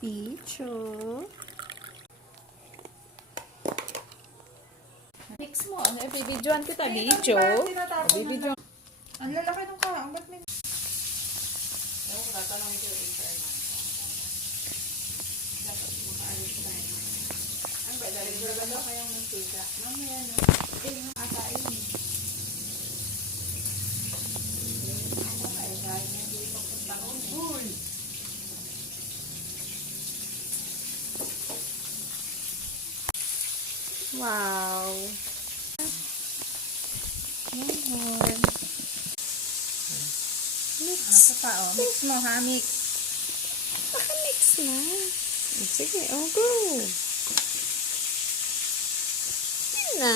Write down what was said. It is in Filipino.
Bicho. Mix mo. Ano, bibidyoan kita, Bicho. Bibidyoan. Ang lalaki nung kaang. Ba't may... Ewan ko, tatanungin ko yung HR na. Dapat makaalis tayo. Ano ba? Dahil gaganda kayong mantika. Mamaya na. Yung akain. Ano kaya? Dahil hindi papunta ko. Uy! Wow! More. Mix. Ito pa, oh. Mix mo, ha? Mix. Mix na. Sige, go. Yun na.